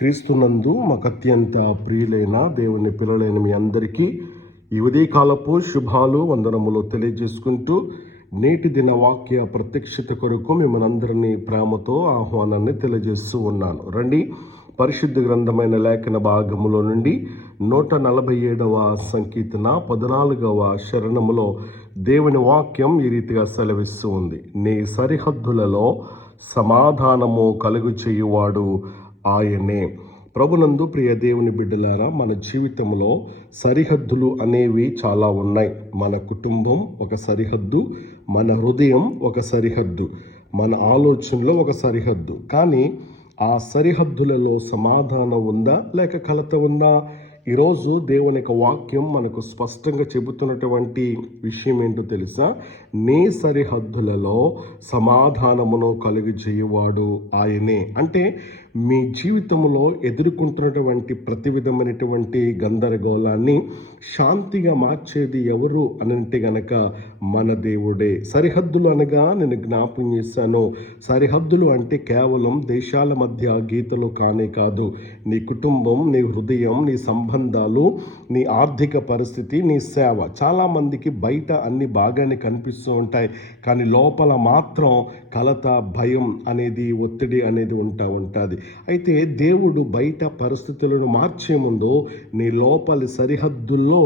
క్రీస్తునందు మాకు అత్యంత ప్రియులైన దేవుని పిల్లలైన మీ అందరికీ ఈ ఉదయకాలపు శుభాలు వందనములు తెలియజేసుకుంటూ నేటి దిన వాక్య ప్రత్యక్షత కొరకు మిమ్మల్ని అందరినీ ప్రేమతో ఆహ్వానాన్ని తెలియజేస్తూ ఉన్నాను. రండి, పరిశుద్ధ గ్రంథమైన లేఖన భాగములో నుండి 147వ సంకీర్తన 14వ శరణములో దేవుని వాక్యం ఈ రీతిగా సెలవిస్తూ ఉంది. నీ సరిహద్దులలో సమాధానము కలుగు చేయువాడు ఆయనే. ప్రభునందు ప్రియ దేవుని బిడ్డలారా, మన జీవితంలో సరిహద్దులు అనేవి చాలా ఉన్నాయి. మన కుటుంబం ఒక సరిహద్దు, మన హృదయం ఒక సరిహద్దు, మన ఆలోచనలో ఒక సరిహద్దు. కానీ ఆ సరిహద్దులలో సమాధానం ఉందా లేక కలత ఉందా? ఈరోజు దేవుని యొక్క వాక్యం మనకు స్పష్టంగా చెబుతున్నటువంటి విషయం ఏంటో తెలుసా? నీ సరిహద్దులలో సమాధానమును కలుగు చేయువాడు ఆయనే. అంటే మీ జీవితంలో ఎదుర్కొంటున్నటువంటి ప్రతి విధమైనటువంటి గందరగోళాన్ని శాంతిగా మార్చేది ఎవరు అనంటే గనక మన దేవుడే. సరిహద్దులు అనగా నేను జ్ఞాపం చేశాను, సరిహద్దులు అంటే కేవలం దేశాల మధ్య గీతలు కానే కాదు. నీ కుటుంబం, నీ హృదయం, నీ సంబంధాలు, నీ ఆర్థిక పరిస్థితి, నీ సేవ. చాలామందికి బయట అన్ని బాగానే కనిపిస్తూ ఉంటాయి, కానీ లోపల మాత్రం కలత, భయం అనేది, ఒత్తిడి అనేది ఉంటుంది. అయితే దేవుడు బయట పరిస్థితులను మార్చే ముందు నీ లోపలి సరిహద్దుల్లో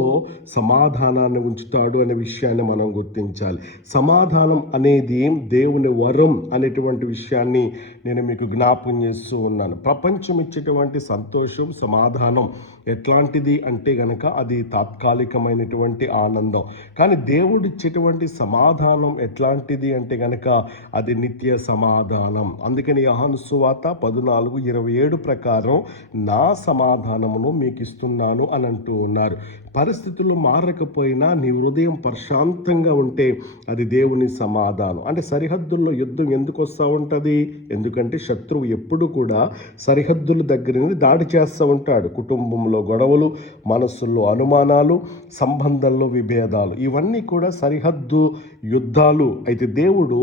సమాధానాన్ని ఉంచుతాడు అనే విషయాన్ని మనం గుర్తించాలి. సమాధానం అనేది దేవుని వరం అనేటువంటి విషయాన్ని నేను మీకు జ్ఞాపకం చేస్తూ ఉన్నాను. ప్రపంచం ఇచ్చేటువంటి సంతోషం, సమాధానం ఎట్లాంటిది అంటే గనక అది తాత్కాలికమైనటువంటి ఆనందం. కానీ దేవుడు ఇచ్చేటువంటి సమాధానం ఎట్లాంటిది అంటే గనక అది నిత్య సమాధానం. అందుకని యోహాను సువార్త 14:27 ప్రకారం నా సమాధానమును మీకు ఇస్తున్నాను అని అంటూ ఉన్నారు. పరిస్థితులు మారకపోయినా నీ హృదయం ప్రశాంతంగా ఉంటే అది దేవుని సమాధానం. అంటే సరిహద్దుల్లో యుద్ధం ఎందుకు వస్తూ ఉంటుంది? ఎందుకంటే శత్రువు ఎప్పుడు కూడా సరిహద్దుల దగ్గర నుండి దాడి చేస్తూ ఉంటాడు. కుటుంబంలో గొడవలు, మనస్సుల్లో అనుమానాలు, సంబంధంలో విభేదాలు, ఇవన్నీ కూడా సరిహద్దు యుద్ధాలు. అయితే దేవుడు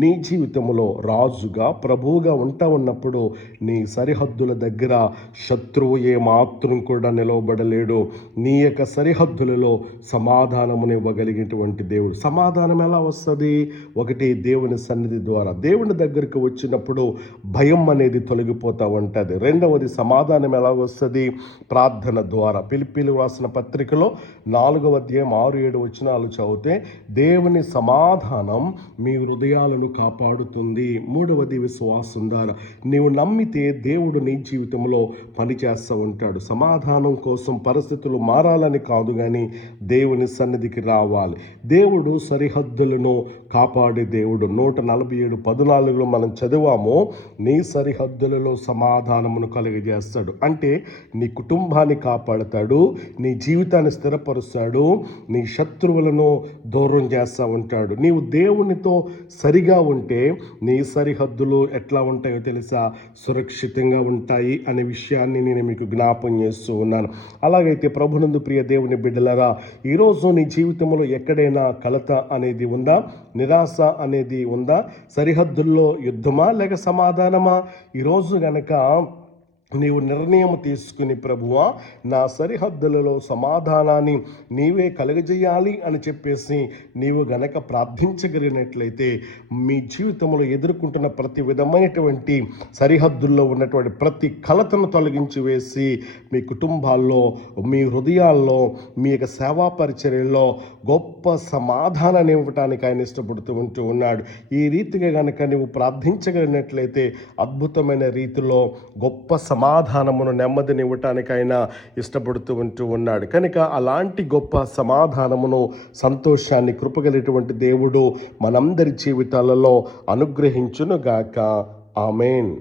నీ జీవితంలో రాజుగా, ప్రభువుగా ఉన్నప్పుడు నీ సరిహద్దుల దగ్గర శత్రువు ఏమాత్రం కూడా నిలవబడలేడు. నీ యొక్క సరిహద్దులలో సమాధానమును ఇవ్వగలిగినటువంటి దేవుడు. సమాధానం ఎలా వస్తుంది? ఒకటి, దేవుని సన్నిధి ద్వారా. దేవుని దగ్గరికి వచ్చినప్పుడు భయం అనేది తొలగిపోతూ ఉంటుంది. రెండవది, సమాధానం ఎలా వస్తుంది? ప్రార్థన ద్వారా. ఫిలిప్పీయులకు రాసిన పత్రికలో 4వ అధ్యాయం 6-7 వచనాలు చదివితే దేవుని సమాధానం మీ హృదయాలను కాపాడుతుంది. మూడవది, విశ్వాసం ద్వారా. నీవు నమ్మితే దేవుడు నీ జీవితంలో పనిచేస్తూ ఉంటాడు. సమాధానం కోసం పరిస్థితులు మారాలని కాదు, కానీ దేవుని సన్నిధికి రావాలి. దేవుడు సరిహద్దులను కాపాడే దేవుడు. 147:14 మనం చదివాము, నీ సరిహద్దులలో సమాధానమును కలుగజేస్తాడు. అంటే నీ కుటుంబాన్ని కాపాడుతాడు, నీ జీవితాన్ని స్థిరపరుస్తాడు, నీ శత్రువులను దూరం చేస్తూ ఉంటాడు. నీవు దేవునితో సరిగా ఉంటే నీ సరిహద్దులు ఎట్లా ఉంటాయో తెలుసా? సురక్షితంగా ఉంటాయి అనే విషయాన్ని నేను మీకు జ్ఞాపం చేస్తూ ఉన్నాను. అలాగైతే ప్రభునందు ప్రియ దేవుని బిడ్డలారా, ఈరోజు నీ జీవితంలో ఎక్కడైనా కలత అనేది ఉందా? నిరాశ అనేది ఉందా? సరిహద్దుల్లో యుద్ధమా లేక సమాధానమా? ఈరోజు గనక నీవు నిర్ణయం తీసుకుని, ప్రభువా నా సరిహద్దులలో సమాధానాన్ని నీవే కలుగజేయాలి అని చెప్పేసి నీవు గనక ప్రార్థించగలిగినట్లయితే మీ జీవితంలో ఎదుర్కొంటున్న ప్రతి విధమైనటువంటి సరిహద్దుల్లో ఉన్నటువంటి ప్రతి కలతను తొలగించి వేసి మీ కుటుంబాల్లో, మీ హృదయాల్లో, మీ యొక్క సేవా పరిచర్యల్లో గొప్ప సమాధానాన్ని ఇవ్వటానికి ఆయన ఇష్టపడుతూ ఉన్నాడు. ఈ రీతిగా గనక నీవు ప్రార్థించగలిగినట్లయితే అద్భుతమైన రీతిలో గొప్ప సమాధానమును, నెమ్మదిని ఇవ్వటానికి ఆయన ఇష్టపడుతూ ఉన్నాడు. కనుక అలాంటి గొప్ప సమాధానమును, సంతోషాన్ని కృపగలిగినటువంటి దేవుడు మనందరి జీవితాలలో అనుగ్రహించునుగాక. ఆమేన్.